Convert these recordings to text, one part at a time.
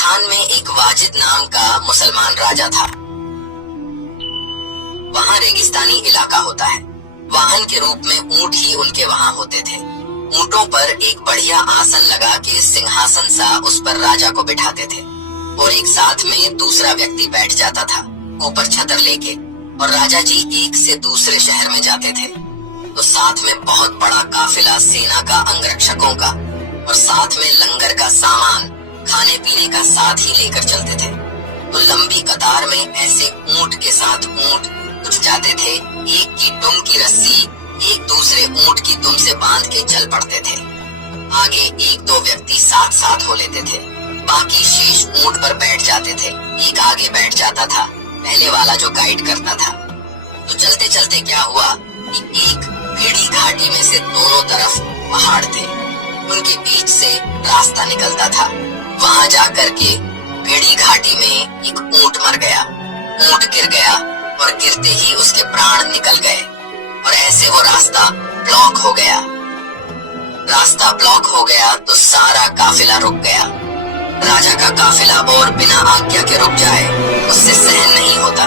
स्थान में एक वाजिद नाम का मुसलमान राजा था। वहाँ रेगिस्तानी इलाका होता है। वाहन के रूप में ऊंट ही उनके वहाँ होते थे। ऊंटों पर एक बढ़िया आसन लगा के सिंहासन सा उस पर राजा को बिठाते थे और एक साथ में दूसरा व्यक्ति बैठ जाता था ऊपर छतर लेके, और राजा जी एक से दूसरे शहर में जाते थे तो साथ में बहुत बड़ा काफिला सेना का अंगरक्षकों का और साथ में लंगर का सामान खाने पीने का साथ ही लेकर चलते थे। तो लंबी कतार में ऐसे ऊंट के साथ ऊंट कुछ जाते थे, एक की दुम की रस्सी एक दूसरे ऊंट की दुम से बांध के चल पड़ते थे। आगे एक दो व्यक्ति साथ साथ हो लेते थे, बाकी शेष ऊंट पर बैठ जाते थे। एक आगे बैठ जाता था, पहले वाला जो गाइड करता था। तो चलते चलते क्या हुआ कि एक भेड़ी घाटी में से दोनों तरफ पहाड़ थे, उनके बीच से रास्ता निकलता था। वहां जाकर के भेड़ी घाटी में एक ऊंट मर गया। ऊंट गिर गया और गिरते ही उसके प्राण निकल गए और ऐसे वो रास्ता ब्लॉक हो गया। रास्ता ब्लॉक हो गया तो सारा काफिला रुक गया। राजा का काफिला और बिना आज्ञा के रुक जाए उससे सहन नहीं होता।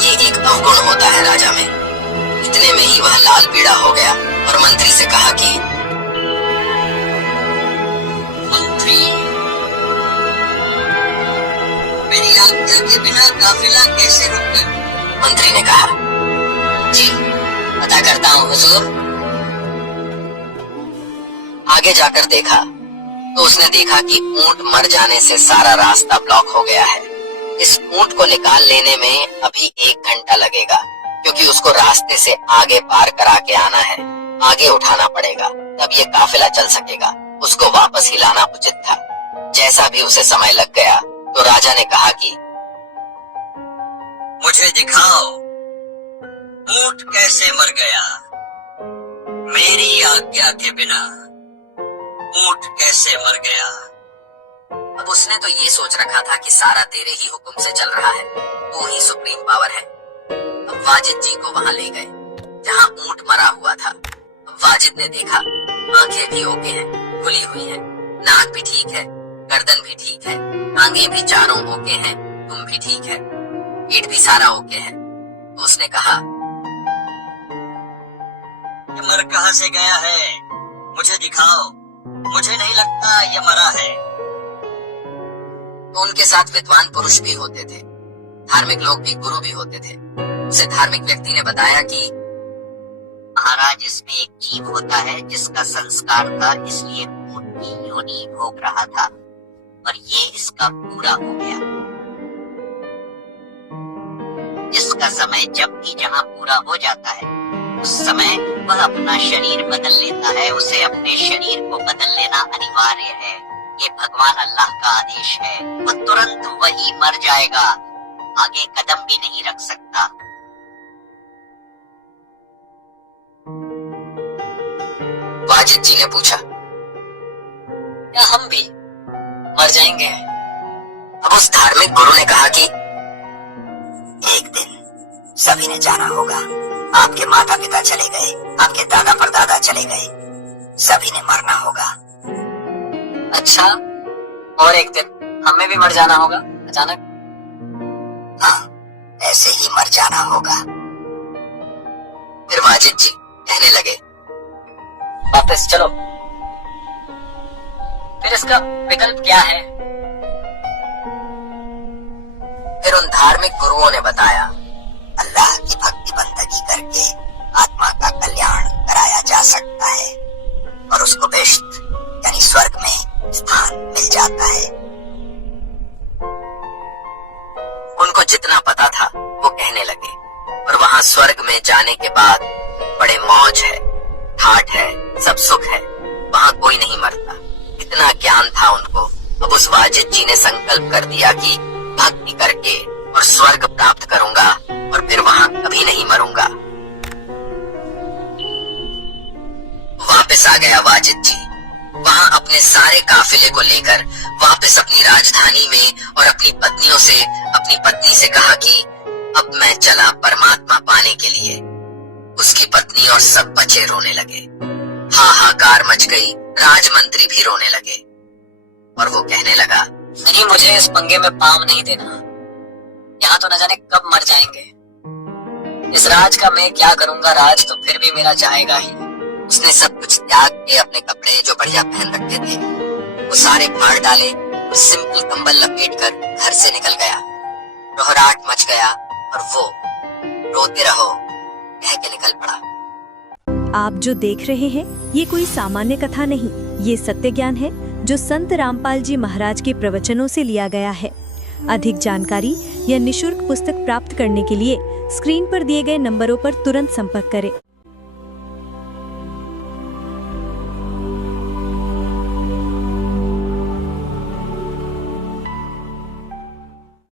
ये एक अवगुण होता है राजा में। इतने में ही वह लाल पीड़ा हो गया और मंत्री से कहा कि मंत्री, मेरी आज्ञा के बिना काफिला कैसे रुक गया? मंत्री ने कहा, जी पता करता हूँ हुजूर। आगे जाकर देखा तो उसने देखा कि ऊंट मर जाने से सारा रास्ता ब्लॉक हो गया है। इस ऊंट को निकाल लेने में अभी 1 घंटा लगेगा, क्योंकि उसको रास्ते से आगे पार करा के आना है। आगे उठाना पड़ेगा, तब ये काफिला चल सकेगा। उसको वापस हिलाना उचित था। जैसा भी उसे समय लग गया तो राजा ने कहा कि मुझे दिखाओ ऊंट कैसे मर गया। मेरी आज्ञा के बिना ऊंट कैसे मर गया। अब उसने तो ये सोच रखा था कि सारा तेरे ही हुक्म से चल रहा है, वो ही सुप्रीम पावर है। अब वाजिद जी को वहां ले गए जहां ऊंट मरा हुआ था। अब वाजिद ने देखा आंखें भी ओके हैं, खुली हुई हैं, नाक भी ठीक है, गर्दन भी ठीक है, टांगे भी चारों ओके हैं, तुम भी ठीक है, पेट भी सारा ओके है। तो उसने कहा, ये मर कहां से गया है, मुझे दिखाओ। मुझे नहीं लगता ये मरा है। तो उनके साथ विद्वान पुरुष भी होते थे, धार्मिक लोग भी, गुरु भी होते थे। उसे धार्मिक व्यक्ति ने बताया कि महाराज, इसमें एक जीव होता है जिसका संस्कार था, इसलिए ऊंट की योनि भोग रहा था और ये इसका पूरा हो गया। जिसका समय जब भी जहाँ पूरा हो जाता है उस समय वह अपना शरीर बदल लेता है। उसे अपने शरीर को बदल लेना अनिवार्य है। ये भगवान अल्लाह का आदेश है। वह तुरंत वही मर जाएगा, आगे कदम भी नहीं रख सकता। वाजिद जी ने पूछा, क्या हम भी मर जाएंगे? अब उस धार्मिक गुरु ने कहा कि एक दिन सभी ने जाना होगा। आपके माता पिता चले गए, आपके दादा परदादा चले गए, सभी ने मरना होगा। अच्छा, और एक दिन हमें भी मर जाना होगा अचानक? हाँ, ऐसे ही मर जाना होगा। फिर वाजिद जी कहने लगे, वापस चलो। फिर इसका विकल्प क्या है? फिर उन धार्मिक गुरुओं ने बताया, अल्लाह की भक्ति बंदगी करके आत्मा का कल्याण कराया जा सकता है और उसको बेश्त यानी स्वर्ग में स्थान मिल जाता है। उनको जितना पता था वो कहने लगे, और वहां स्वर्ग में जाने के बाद बड़े मौज है, ठाठ है, सब सुख है, वहां कोई नहीं मरता। इतना ज्ञान था उनको। अब उस वाजिद जी ने संकल्प कर दिया कि भक्ति करके और स्वर्ग प्राप्त करूंगा और फिर वहां कभी नहीं मरूंगा। वापस आ गया वाजिद जी। वहां अपने सारे काफिले को लेकर वापस अपनी राजधानी में और अपनी पत्नियों से, अपनी पत्नी से कहा कि अब मैं चला परमात्मा पाने के लिए। उसकी पत्नी और सब बच्चे रोने लगे, हाहाकार मच गई, राजमंत्री भी रोने लगे और वो कहने लगा नहीं, मुझे इस पंगे में पाँव नहीं देना। यहाँ तो न जाने कब मर जाएंगे। इस राज का मैं क्या करूंगा, राज तो फिर भी मेरा जाएगा ही। उसने सब कुछ त्याग के अपने कपड़े जो बढ़िया पहन रखे थे वो सारे फाड़ डाले और सिंपल कंबल लपेट कर घर से निकल गया। रोहराट मच गया और वो रोते रहो कह के निकल पड़ा। आप जो देख रहे हैं ये कोई सामान्य कथा नहीं, ये सत्य ज्ञान है जो संत रामपाल जी महाराज के प्रवचनों से लिया गया है। अधिक जानकारी या निशुल्क पुस्तक प्राप्त करने के लिए स्क्रीन पर दिए गए नंबरों पर तुरंत संपर्क करें।